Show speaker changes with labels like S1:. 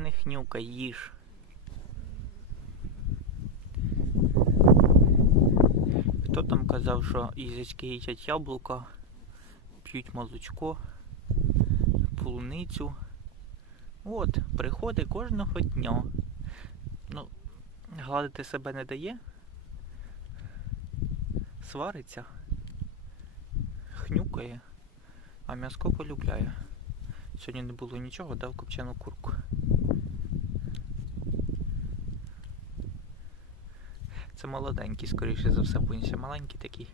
S1: не хнюкай, їж. Хто там казав, що їжачки їдять яблука, п'ють молочко, полуницю. От, приходить кожного дня. Ну, гладити себе не дає. Свариться, хнюкає, а м'яско полюбляє. Сьогодні не було нічого, дав копчену курку. Це молоденький, скоріше за все, бо він ще маленький такий.